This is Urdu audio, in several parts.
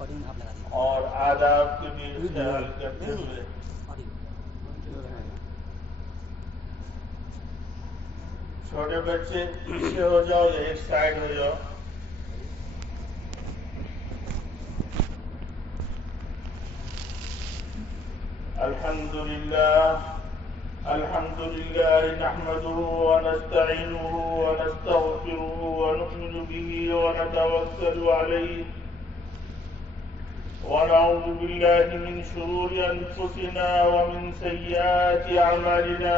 اور آداب کے بھی خیال کرتے ہوئے چھوٹے بچے پیچھے ہو جاؤ یا ایک سائڈ ہو جاؤ. الحمد لله نحمده ونستعينه ونستغفره ونؤمن به ونتوكل عليه ونعوذ بالله من شرور أنفسنا ومن سيئات أعمالنا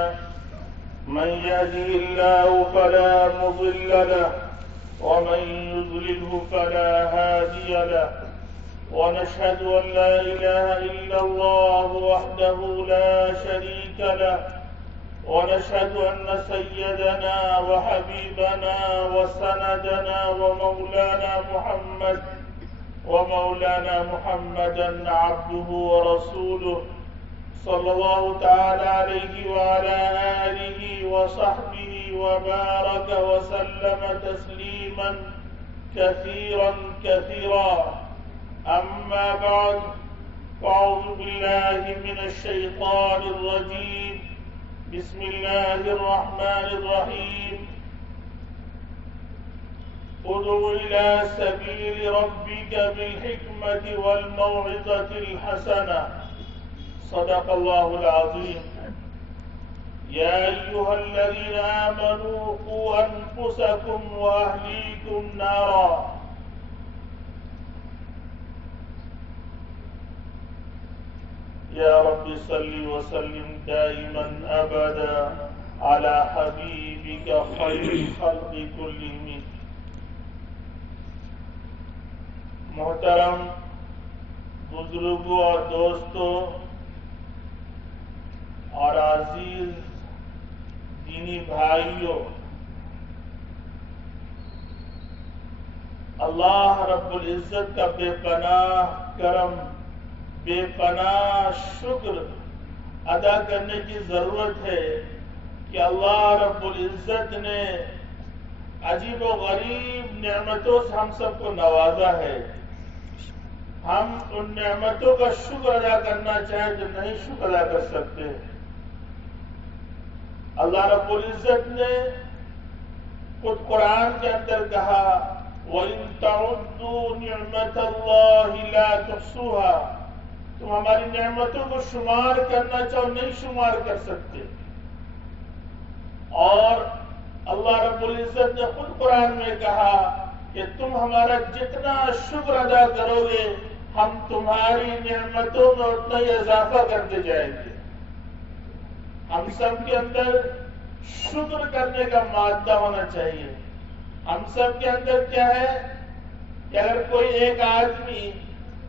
من يهده الله فلا مضل له ومن يضلله فلا هادي له ونشهد أن لا إله إلا الله وحده لا شريك له ونشهد أن سيدنا وحبيبنا وسندنا ومولانا محمدا عبده ورسوله صلى الله تعالى عليه وعلى آله وصحبه وبارك وسلم تسليما كثيرا. أما بعد فأعوذ بالله من الشيطان الرجيم. بسم الله الرحمن الرحيم. ادع إلى سبيل ربك بالحكمة والموعظة الحسنة. صدق الله العظيم. يا أيها الذين آمنوا قوا أنفسكم وأهليكم نارا. يا رب صل وسلم دائما أبدا على حبيبك خير الخلق كلهم. محترم بزرگوں اور دوستوں اور عزیز دینی بھائیوں، اللہ رب العزت کا بے پناہ کرم، بے پناہ شکر ادا کرنے کی ضرورت ہے کہ اللہ رب العزت نے عجیب و غریب نعمتوں سے ہم سب کو نوازا ہے. ہم ان نعمتوں کا شکر ادا کرنا چاہیں تو نہیں شکر ادا کر سکتے. اللہ رب العزت نے خود قرآن کے اندر کہا وَإِن تَعُدُّوا نِعْمَةَ اللَّهِ لَا تُحْصُوهَا. تم ہماری نعمتوں کو شمار کرنا چاہو نہیں شمار کر سکتے. اور اللہ رب العزت نے خود قرآن میں کہا کہ تم ہمارا جتنا شکر ادا کرو گے ہم تمہاری نعمتوں میں اتنا ہی اضافہ کرتے جائیں گے. ہم سب کے اندر شکر کرنے کا مادہ ہونا چاہیے. ہم سب کے اندر کیا ہے کہ اگر کوئی ایک آدمی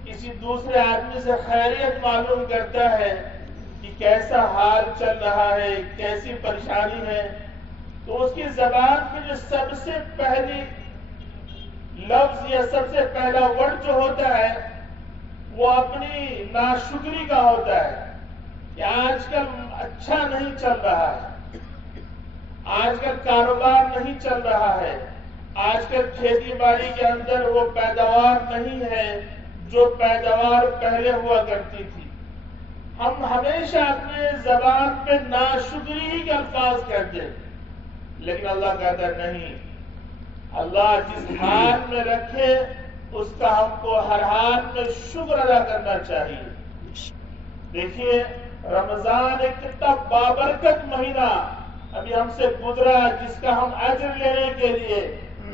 کسی دوسرے آدمی سے خیریت معلوم کرتا ہے کہ کیسا حال چل رہا ہے، کیسی پریشانی ہے، تو اس کی زبان پہ جو سب سے پہلی لفظ یا سب سے پہلا ورڈ جو ہوتا ہے وہ اپنی ناشکری کا ہوتا ہے کہ آج کل اچھا نہیں چل رہا ہے، آج کل کاروبار نہیں چل رہا ہے، آج کل کھیتی باڑی کے اندر وہ پیداوار نہیں ہے جو پیداوار پہلے ہوا کرتی تھی. ہم ہمیشہ اپنے زبان پہ ناشکری ہی کے الفاظ کہتے ہیں، لیکن اللہ کہتا ہے نہیں. اللہ جس حال میں رکھے اس کا ہم کو ہر حال میں شکر ادا کرنا چاہیے. دیکھیے رمضان ایک کتنا بابرکت مہینہ ابھی ہم سے گزرا، جس کا ہم اجر لینے کے لیے،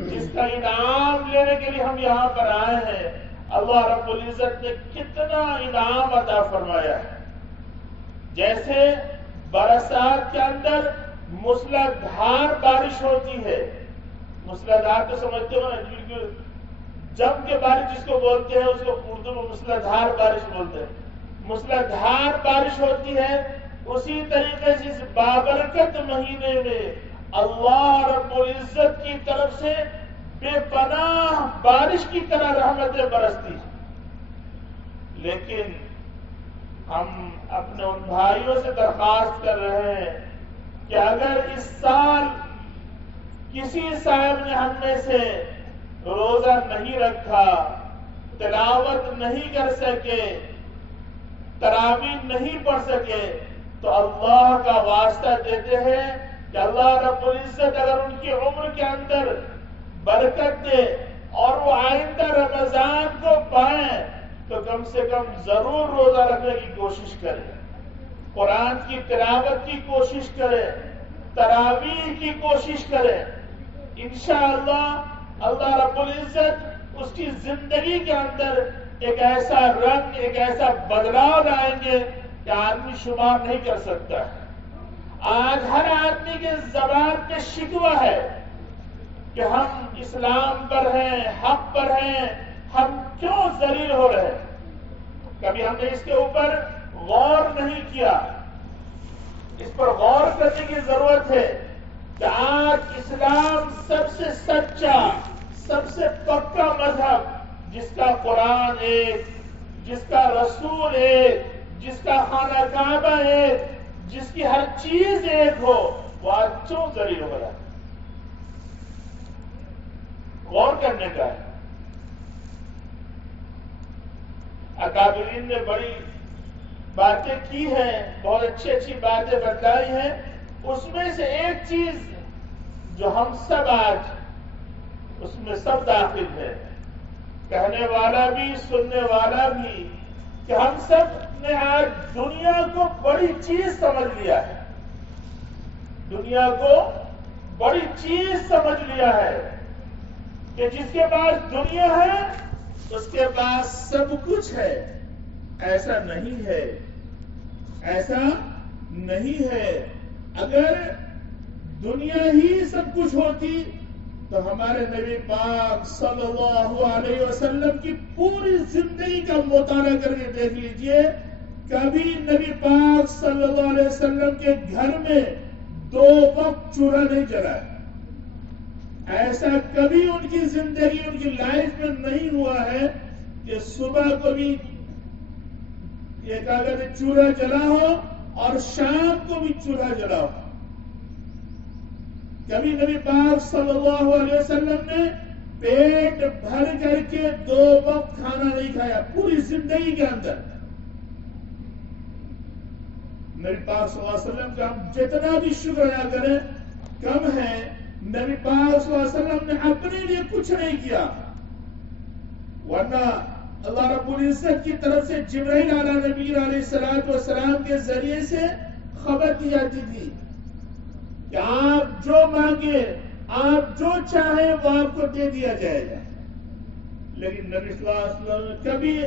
جس کا انعام لینے کے لیے ہم یہاں پر آئے ہیں. اللہ رب العزت نے کتنا انعام عطا فرمایا ہے. جیسے برسات کے اندر موسلادھار بارش ہوتی ہے، موسلادھار تو سمجھتے ہو نا، بالکل جم کے بارش جس کو بولتے ہیں اس کو اردو میں موسلادھار بارش بولتے ہیں. موسلادھار بارش ہوتی ہے، اسی طریقے سے اس بابرکت مہینے میں اللہ رب العزت کی طرف سے بے پناہ بارش کی طرح رحمتیں برستی ہیں. لیکن ہم اپنے ان بھائیوں سے درخواست کر رہے ہیں کہ اگر اس سال کسی صاحب نے ہم میں سے روزہ نہیں رکھا، تلاوت نہیں کر سکے، تراویح نہیں پڑھ سکے، تو اللہ کا واسطہ دیتے ہیں کہ اللہ رب العزت اگر ان کی عمر کے اندر برکت دے اور وہ آئندہ رمضان کو پائیں تو کم سے کم ضرور روزہ رکھنے کی کوشش کریں، قرآن کی تلاوت کی کوشش کریں، تراویح کی کوشش کریں۔ انشاءاللہ اللہ رب العزت اس کی زندگی کے اندر ایک ایسا رنگ، ایک ایسا بدلاؤ لائیں گے کہ آدمی شمار نہیں کر سکتا۔ آج ہر آدمی کے زبان پہ شکوہ ہے کہ ہم اسلام پر ہیں، حق پر ہیں، ہم کیوں ذلیل ہو رہے ہیں؟ کبھی ہم نے اس کے اوپر غور نہیں کیا۔ اس پر غور کرنے کی ضرورت ہے کہ آج اسلام سب سے سچا، سب سے پکا مذہب، جس کا قرآن ایک، جس کا رسول ایک، جس کا خانہ کعبہ ایک، جس کی ہر چیز ایک ہو، وہ آج کیوں ذلیل ہو رہا ہے؟ غور کرنے کا ہے۔ اکابرین نے بڑی باتیں کی ہیں، بہت اچھی اچھی باتیں بتائی ہیں۔ اس میں سے ایک چیز جو ہم سب آج اس میں سب داخل ہے، کہنے والا بھی سننے والا بھی، کہ ہم سب نے آج دنیا کو بڑی چیز سمجھ لیا ہے، دنیا کو بڑی چیز سمجھ لیا ہے کہ جس کے پاس دنیا ہے اس کے پاس سب کچھ ہے۔ ایسا نہیں ہے، ایسا نہیں ہے۔ اگر دنیا ہی سب کچھ ہوتی تو ہمارے نبی پاک صلی اللہ علیہ وسلم کی پوری زندگی کا مطالعہ کر کے دیکھ لیجئے، کبھی نبی پاک صلی اللہ علیہ وسلم کے گھر میں 2 وقت چولہا نہیں جلا۔ ایسا کبھی ان کی زندگی، ان کی لائف میں نہیں ہوا ہے کہ صبح کو بھی ایک اگر چولہا جلا ہو اور شام کو بھی چولہا جلا ہو۔ کبھی نبی پاک صلی اللہ علیہ وسلم نے پیٹ بھر کر کے 2 وقت کھانا نہیں کھایا پوری زندگی کے اندر۔ نبی پاک صلی اللہ علیہ وسلم کا ہم جتنا بھی شکر ادا کریں کم ہے۔ نبی پاک صلی اللہ علیہ وسلم نے اپنے لیے کچھ نہیں کیا، ورنہ اللہ رب العزت کی طرف سے جبرائیل علیہ نبی علیہ السلام کے ذریعے سے خبر دی جاتی تھی کہ آپ جو مانگے، آپ جو چاہیں وہ آپ کو دے دیا جائے گا۔ لیکن نبی صلی اللہ علیہ وسلم نے کبھی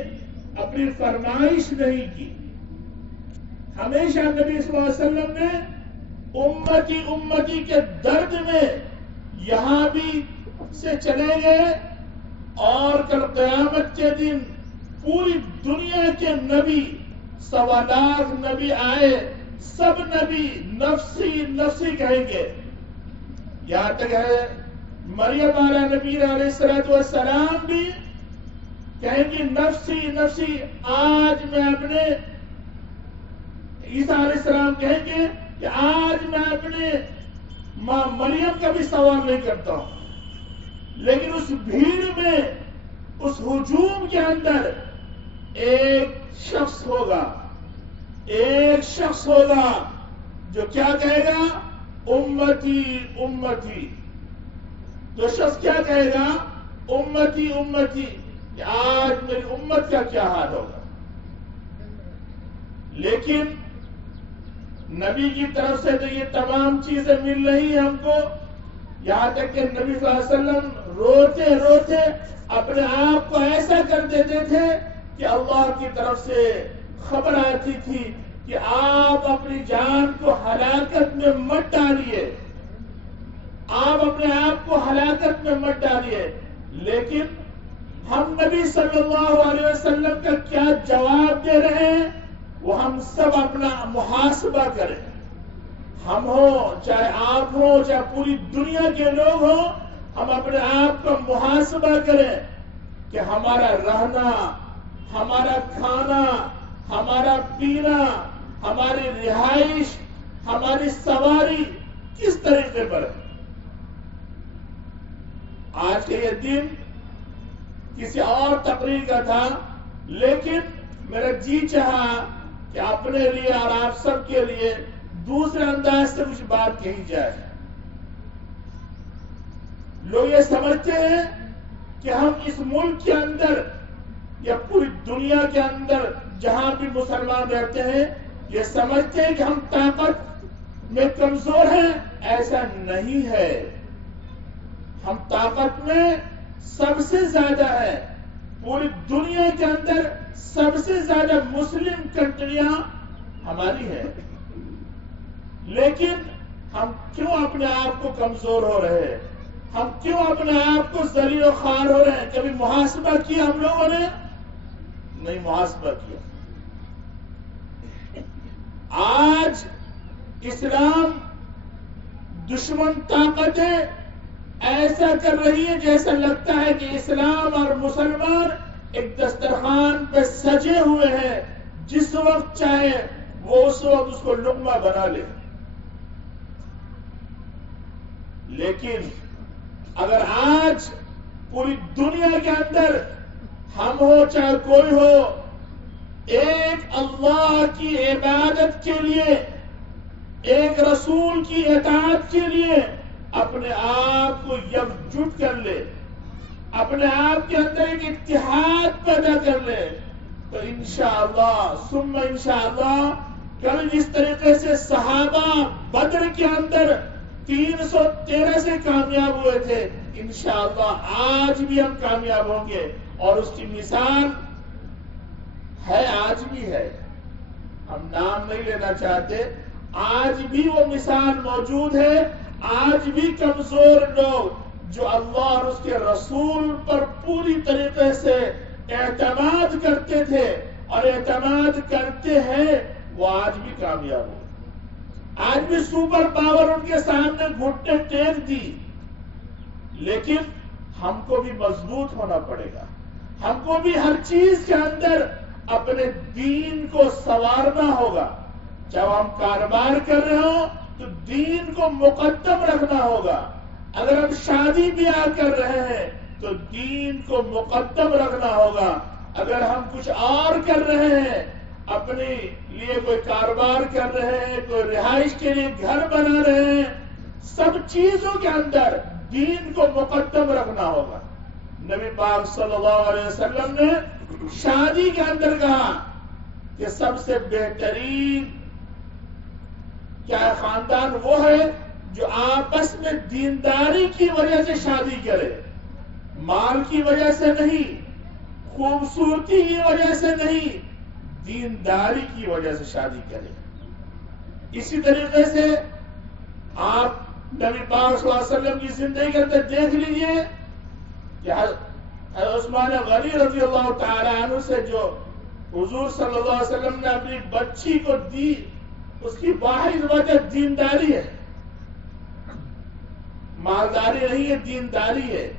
اپنی فرمائش نہیں کی۔ ہمیشہ نبی صلی اللہ علیہ وسلم نے امتی امتی کے درد میں یہاں بھی سے چلے گئے، اور کل قیامت کے دن پوری دنیا کے نبی 1.25 لاکھ نبی آئے، سب نبی نفسی نفسی کہیں گے۔ یہاں تک ہے مریم علیہ نبی علیہ السلام بھی کہیں گی نفسی نفسی۔ آج میں اپنے عیسیٰ علیہ السلام کہیں گے کہ آج میں اپنے ماں مریم کا بھی سوال نہیں کرتا ہوں۔ لیکن اس بھیڑ میں، اس ہجوم کے اندر ایک شخص ہوگا، ایک شخص ہوگا جو کیا کہے گا؟ امتی امتی۔ جو شخص کیا کہے گا؟ امتی امتی، کہ آج میری امت کا کیا حال ہوگا۔ لیکن نبی کی طرف سے تو یہ تمام چیزیں مل رہی ہیں ہم کو، یہاں تک کہ نبی صلی اللہ علیہ وسلم روتے روتے اپنے آپ کو ایسا کر دیتے تھے کہ اللہ کی طرف سے خبر آتی تھی کہ آپ اپنی جان کو ہلاکت میں مت ڈالیے، آپ اپنے آپ کو ہلاکت میں مت ڈالیے۔ لیکن ہم نبی صلی اللہ علیہ وسلم کا کیا جواب دے رہے ہیں، وہ ہم سب اپنا محاسبہ کریں۔ ہم ہوں، چاہے آپ ہوں، چاہے پوری دنیا کے لوگ ہوں، ہم اپنے آپ کا محاسبہ کریں کہ ہمارا رہنا، ہمارا کھانا، ہمارا پینا، ہماری رہائش، ہماری سواری کس طریقے پر ہے۔ آج کے یہ دن کسی اور تقریر کا تھا، لیکن میرا جی چاہا کہ اپنے لیے اور آپ سب کے لیے دوسرے انداز سے کچھ بات کہی جائے۔ لوگ یہ سمجھتے ہیں کہ ہم اس ملک کے اندر یا پوری دنیا کے اندر جہاں بھی مسلمان رہتے ہیں یہ سمجھتے ہیں کہ ہم طاقت میں کمزور ہیں۔ ایسا نہیں ہے، ہم طاقت میں سب سے زیادہ ہیں۔ پوری دنیا کے اندر سب سے زیادہ مسلم کنٹریاں ہماری ہیں، لیکن ہم کیوں اپنے آپ کو کمزور ہو رہے ہیں؟ ہم کیوں اپنے آپ کو ذلیل و خوار ہو رہے ہیں؟ کبھی محاسبہ کیا ہم لوگوں نے؟ نہیں محاسبہ کیا۔ آج اسلام دشمن طاقتیں ایسا کر رہی ہے جیسا لگتا ہے کہ اسلام اور مسلمان ایک دسترخوان پہ سجے ہوئے ہیں، جس وقت چاہے وہ اس وقت اس کو لقمہ بنا لے۔ لیکن اگر آج پوری دنیا کے اندر ہم ہو چاہے کوئی ہو، ایک اللہ کی عبادت کے لیے، ایک رسول کی اطاعت کے لیے اپنے آپ کو یکجٹ کر لے، اپنے آپ کے اندر ایک اتحاد پیدا کر لے، تو انشاءاللہ ثم انشاءاللہ کل جس طریقے سے صحابہ بدر کے اندر 313 سے کامیاب ہوئے تھے، انشاءاللہ آج بھی ہم کامیاب ہوں گے۔ اور اس کی مثال ہے، آج بھی ہے، ہم نام نہیں لینا چاہتے، آج بھی وہ مثال موجود ہے۔ آج بھی کمزور لوگ جو اللہ اور اس کے رسول پر پوری طریقے سے اعتماد کرتے تھے اور اعتماد کرتے ہیں، وہ آج بھی کامیاب ہو۔ آج بھی سپر پاور ان کے سامنے گھٹنے ٹیک دی، لیکن ہم کو بھی مضبوط ہونا پڑے گا۔ ہم کو بھی ہر چیز کے اندر اپنے دین کو سنوارنا ہوگا۔ جب ہم کاروبار کر رہے ہوں تو دین کو مقدم رکھنا ہوگا۔ اگر ہم شادی بیاہ کر رہے ہیں تو دین کو مقدم رکھنا ہوگا۔ اگر ہم کچھ اور کر رہے ہیں، اپنے لیے کوئی کاروبار کر رہے ہیں، کوئی رہائش کے لیے گھر بنا رہے ہیں، سب چیزوں کے اندر دین کو مقدم رکھنا ہوگا۔ نبی پاک صلی اللہ علیہ وسلم نے شادی کے اندر کہا کہ سب سے بہترین کیا خاندان وہ ہے جو آپس میں دینداری کی وجہ سے شادی کرے، مال کی وجہ سے نہیں، خوبصورتی کی وجہ سے نہیں، دینداری کی وجہ سے شادی کرے۔ اسی طریقے سے آپ نبی پاک صلی اللہ علیہ وسلم کی زندگی کے اندر دیکھ لیجئے کہ حضرت عثمان غنی رضی اللہ تعالی عنہ سے جو حضور صلی اللہ علیہ وسلم نے اپنی بچی کو دی، اس کی واحد وجہ دینداری ہے، مالداری نہیں ہے، دینداری ہے۔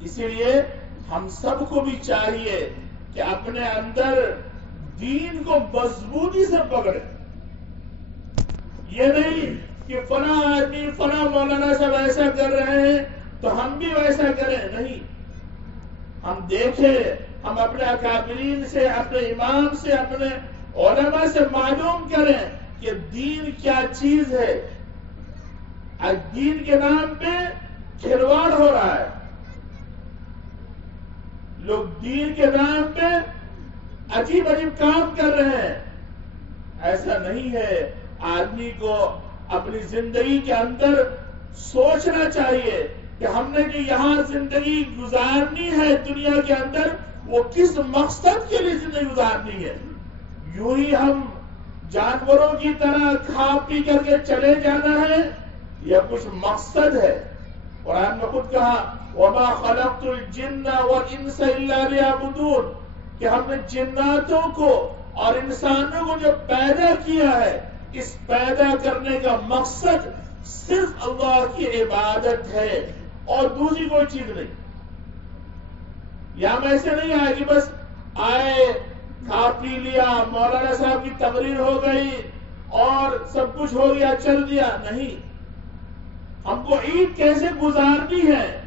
اسی لیے ہم سب کو بھی چاہیے کہ اپنے اندر دین کو مضبوطی سے پکڑے۔ یہ نہیں کہ فلاں آدمی فلاں مولانا صاحب ایسا کر رہے ہیں تو ہم بھی ویسا کریں، نہیں۔ ہم دیکھیں، ہم اپنے اکابرین سے، اپنے امام سے، اپنے علماء سے معلوم کریں کہ دین کیا چیز ہے۔ آج دین کے نام پہ کھلواڑ ہو رہا ہے، لوگ دین کے نام پہ عجیب عجیب کام کر رہے ہیں۔ ایسا نہیں ہے۔ آدمی کو اپنی زندگی کے اندر سوچنا چاہیے کہ ہم نے جو یہاں زندگی گزارنی ہے دنیا کے اندر، وہ کس مقصد کے لیے زندگی گزارنی ہے۔ یوں ہی ہم جانوروں کی طرح کھا پی کر کے چلے جانا ہے یا کچھ مقصد ہے؟ قرآن نے خود کہا وَمَا خَلَقْتُ الْجِنَّ وَالْإِنسَ إِلَّا لِيَعْبُدُونَ، کہ ہم نے جناتوں کو اور انسانوں کو جو پیدا کیا ہے، اس پیدا کرنے کا مقصد صرف اللہ کی عبادت ہے اور دوسری کوئی چیز نہیں۔ یہاں ایسے نہیں آئے کہ بس آئے، کھا پی لیا، مولانا صاحب کی تقریر ہو گئی اور سب کچھ ہو گیا، چل دیا، نہیں۔ ہم کو عید کیسے گزارنی ہے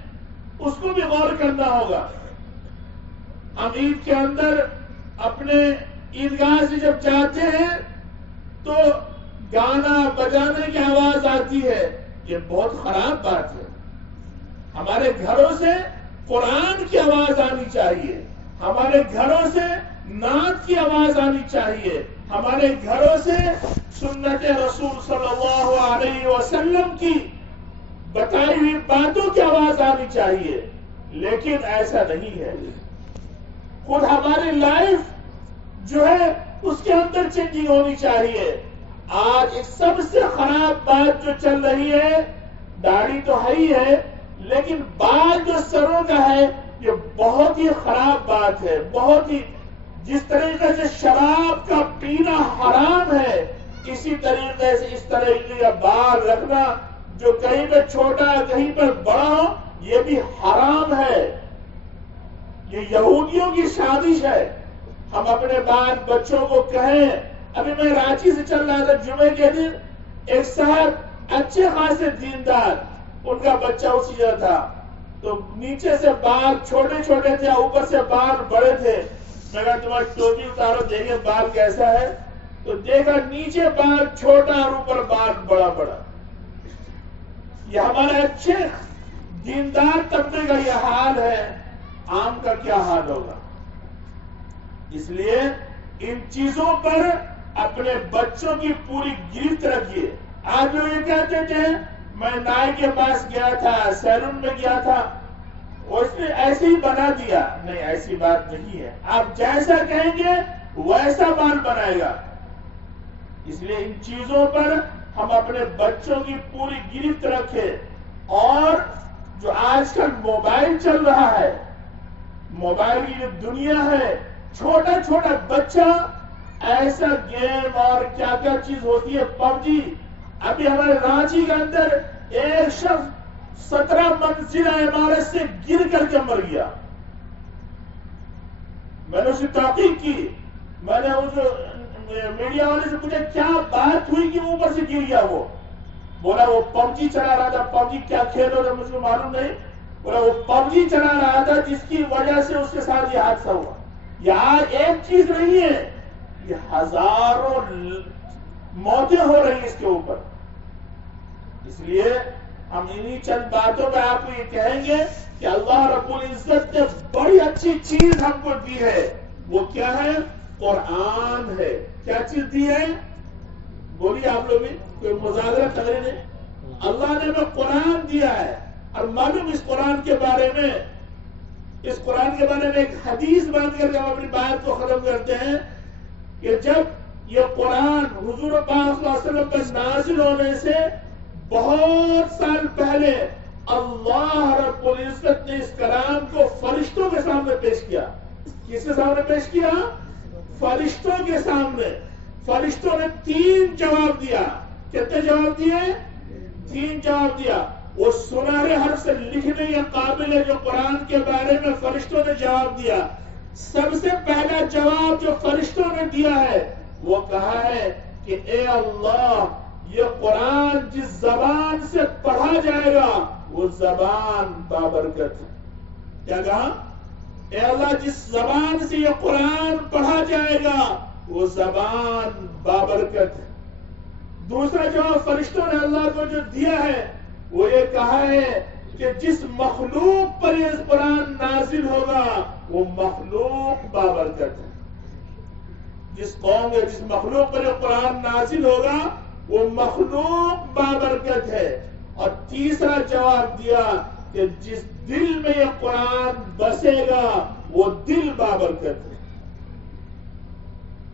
اس کو بھی غور کرنا ہوگا۔ ہم عید کے اندر اپنے عیدگاہ سے جب جاتے ہیں تو گانا بجانے کی آواز آتی ہے، یہ بہت خراب بات ہے۔ ہمارے گھروں سے قرآن کی آواز آنی چاہیے، ہمارے گھروں سے نعت کی آواز آنی چاہیے، ہمارے گھروں سے سنت رسول صلی اللہ علیہ وسلم کی بتائی ہوئی باتوں کی آواز آنی چاہیے، لیکن ایسا نہیں ہے۔ خود ہماری لائف جو ہے اس کے اندر چینجنگ ہونی چاہیے۔ آج ایک سب سے خراب بات جو چل رہی ہے، داڑھی تو ہے ہی ہے، لیکن بال جو سروں کا ہے یہ بہت ہی خراب بات ہے، بہت ہی۔ جس طریقے سے شراب کا پینا حرام ہے، اسی طریقے سے اس طریقے کا بال رکھنا جو کہیں پہ چھوٹا کہیں پر بڑا ہو یہ بھی حرام ہے۔ یہ یہودیوں کی سازش ہے۔ ہم اپنے بال بچوں کو کہیں، ابھی میں رانچی سے چل رہا تھا جمعے کے دن، ایک صاحب اچھے خاصے دیندار، ان کا بچہ اسی جگہ تھا، تو نیچے سے بال چھوٹے چھوٹے تھے، اوپر سے بال بڑے تھے۔ میں کہا تمہاری ٹوپی اتارو دیکھیں بال کیسا ہے، تو دیکھا نیچے بال چھوٹا اور اوپر بال بڑا بڑا۔ یہ ہمارے اچھے دیندار طبقے کا یہ حال ہے، عام کا کیا حال ہوگا؟ اس لیے ان چیزوں پر اپنے بچوں کی پوری گرفت رکھیے۔ آج لوگ یہ کہتے تھے میں نائی کے پاس گیا تھا، سیلون میں گیا تھا، اس نے ایسے ہی بنا دیا۔ نہیں، ایسی بات نہیں ہے، آپ جیسا کہیں گے ویسا بال بنائے گا۔ اس لیے ان چیزوں پر ہم اپنے بچوں کی پوری گرفت رکھیں۔ اور جو آج کل موبائل چل رہا ہے، موبائل کی جو دنیا ہے، چھوٹا چھوٹا بچہ ایسا گیم اور کیا کیا چیز ہوتی ہے، پب جی۔ ابھی ہمارے رانچی کے اندر ایک شخص 17 منزلہ عمارت سے گر کر کے مر گیا۔ میں نے اسے تحقیق کی، میں نے اس میڈیا والے سے پوچھا کیا بات ہوئی کہ اوپر سے گر گیا؟ وہ بولا وہ پب جی چلا رہا تھا۔ پب جی کیا کھیل ہوتا ہے مجھ کو معلوم نہیں، بولا وہ پب جی چلا رہا تھا جس کی وجہ سے اس کے ساتھ یہ حادثہ ہوا۔ یہاں ایک چیز نہیں ہے، یہ ہزاروں موتیں ہو رہی ہیں اس کے اوپر۔ اس لیے ہم انہی چند باتوں پہ آپ کو یہ کہیں گے کہ اللہ رب العزت نے بڑی اچھی چیز ہم کو دی ہے۔ وہ کیا ہے؟ قرآن ہے۔ کیا چیز دی ہے؟ بولیے آپ لوگ بھی، کوئی مذاکرہ کرے نہیں۔ اللہ نے ہمیں قرآن دیا ہے، اور معلوم اس قرآن کے بارے میں ایک حدیث باندھ کر کے ہم اپنی بات کو ختم کرتے ہیں کہ جب یہ قرآن حضور پاک صلی اللہ علیہ وسلم پر نازل ہونے سے بہت سال پہلے اللہ رب العزت نے اس کلام کو فرشتوں کے سامنے پیش کیا۔ کس کے سامنے پیش کیا؟ فرشتوں کے سامنے۔ فرشتوں نے 3 جواب دیا۔ کتنے جواب دیے؟ 3 جواب دیا۔ وہ سنہرے حرف سے لکھنے کے قابل ہے جو قرآن کے بارے میں فرشتوں نے جواب دیا۔ سب سے پہلا جواب جو فرشتوں نے دیا ہے وہ کہا ہے کہ اے اللہ، یہ قرآن جس زبان سے پڑھا جائے گا وہ زبان بابرکت ہے۔ کیا کہا؟ اے اللہ، جس زبان سے یہ قرآن پڑھا جائے گا وہ زبان بابرکت ہے۔ دوسرا جواب فرشتوں نے اللہ کو جو دیا ہے وہ یہ کہا ہے کہ جس مخلوق پر یہ قرآن نازل ہوگا وہ مخلوق بابرکت ہے۔ جس قوم یا جس مخلوق پر یہ قرآن نازل ہوگا وہ مخلوق بابرکت ہے۔ اور تیسرا جواب دیا کہ جس دل میں یہ قرآن بسے گا وہ دل بابرکت ہے۔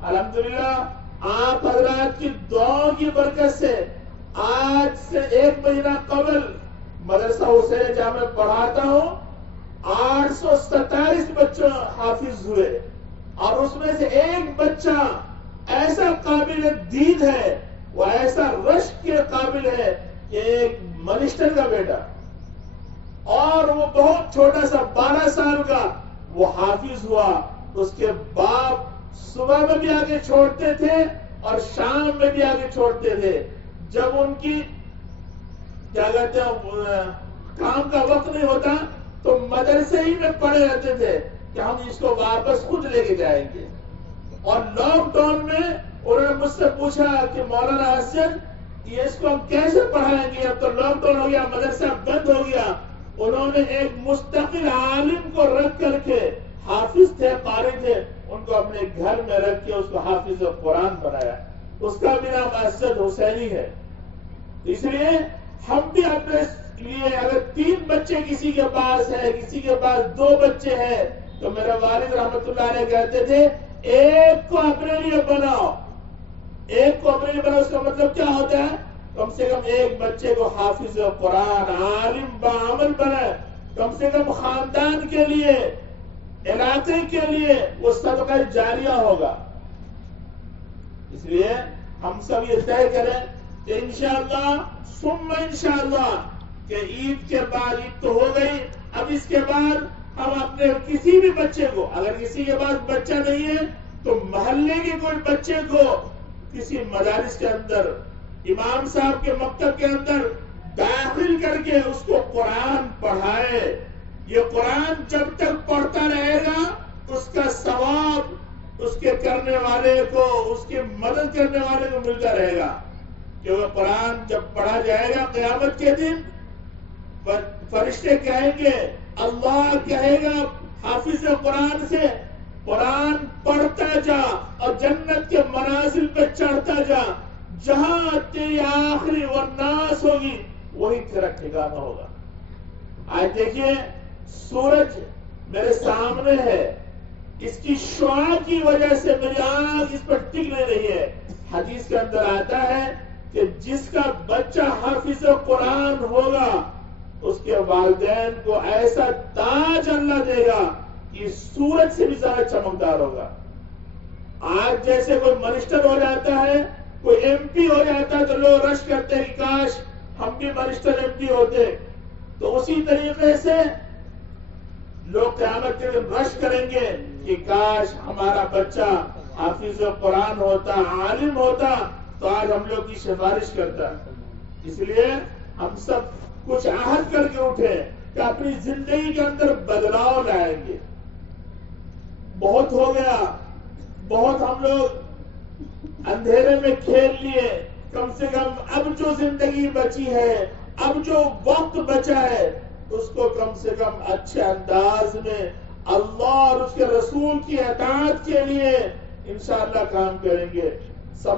الحمدللہ آپ حضرات کی دعاؤں کی برکت سے آج سے 1 مہینہ قبل مدرسہ حسین جہاں میں پڑھاتا ہوں 827 بچے حافظ ہوئے، اور اس میں سے ایک بچہ ایسا قابل دید ہے، وہ ایسا رشک کے قابل ہے کہ ایک منسٹر کا بیٹا، اور وہ بہت چھوٹا سا 12 سال کا وہ حافظ ہوا۔ اس کے باپ صبح میں بھی آگے چھوڑتے تھے اور شام میں بھی آگے چھوڑتے تھے۔ جب ان کی کیا کہتے ہیں کام کا وقت نہیں ہوتا تو مدرسے ہی میں پڑے رہتے تھے۔ کہ ہم اس کو واپس خود لے کے جائیں گے. اور لاک ڈاؤن میں انہوں نے مجھ سے پوچھا کہ مولانا حسن یہ اس کو ہم کیسے پڑھائیں گے, اب تو لاک ڈاؤن ہو گیا, مدرسہ بند ہو گیا. انہوں نے ایک مستقل عالم کو رکھ کر کے, حافظ تھے, قاری تھے, ان کو اپنے گھر میں رکھ کے اس کو حافظ قرآن بنایا. اس کا بھی نام اسد حسینی ہے. اس لیے ہم بھی اپنے لیے اگر 3 بچے کسی کے پاس ہے, کسی کے پاس 2 بچے ہیں, تو میرے والد رحمت اللہ علیہ کہتے تھے ایک کو اپنے لیے بناؤ, ایک کو اپنے لیے بناؤ. اس کا مطلب کیا ہوتا ہے؟ کم سے کم ایک بچے کو حافظ قرآن, عالم بعمل بنائے, کم سے کم خاندان کے لیے, علاقے کے لیے وہ صدقہ جاریہ ہوگا. اس لیے ہم سب یہ طے کریں کہ انشاءاللہ ثم انشاءاللہ کہ عید کے بعد, عید تو ہو گئی, اب اس کے بعد ہم اپنے کسی بھی بچے کو, اگر کسی کے پاس بچہ نہیں ہے تو محلے کے کوئی بچے کو کسی مدارس کے اندر, امام صاحب کے مکتب کے اندر داخل کر کے اس کو قرآن پڑھائے. یہ قرآن جب تک پڑھتا رہے گا اس کا ثواب اس کے کرنے والے کو, اس کی مدد کرنے والے کو ملتا رہے گا. کہ وہ قرآن جب پڑھا جائے گا قیامت کے دن, فرشتے کہیں گے, اللہ کہے گا حافظ قرآن سے قرآن پڑھتا جا اور جنت کے منازل پہ چڑھتا جا, جہاں تیری آخری والناس ہوگی وہی تیرا ٹھکانہ ہوگا. آج دیکھیے سورج میرے سامنے ہے, اس کی شعاع کی وجہ سے میری آنکھ اس پر ٹک نہیں رہی ہے. حدیث کے اندر آتا ہے کہ جس کا بچہ حافظ قرآن ہوگا اس کے والدین کو ایسا تاج اللہ دے گا کہ سورج سے بھی زیادہ چمکدار ہوگا. آج جیسے کوئی منسٹر ہو جاتا ہے, کوئی ایم پی ہو جاتا ہے, تو لوگ رش کرتے ہیں کہ کاش ہم بھی منسٹر ایم پی ہوتے. تو اسی طریقے سے لوگ قیامت کے دن رش کریں گے کہ کاش ہمارا بچہ حافظ قرآن ہوتا, عالم ہوتا, تو آج ہم لوگ کی سفارش کرتا. اس لیے ہم سب کچھ عہد کر کے اٹھے کہ اپنی زندگی کے اندر بدلاؤ لائیں گے. بہت ہو گیا, بہت ہم لوگ اندھیرے میں کھیل لیے. کم سے کم اب جو زندگی بچی ہے, اب جو وقت بچا ہے, اس کو کم سے کم اچھے انداز میں اللہ اور اس کے رسول کی اطاعت کے لیے انشاءاللہ کام کریں گے. سب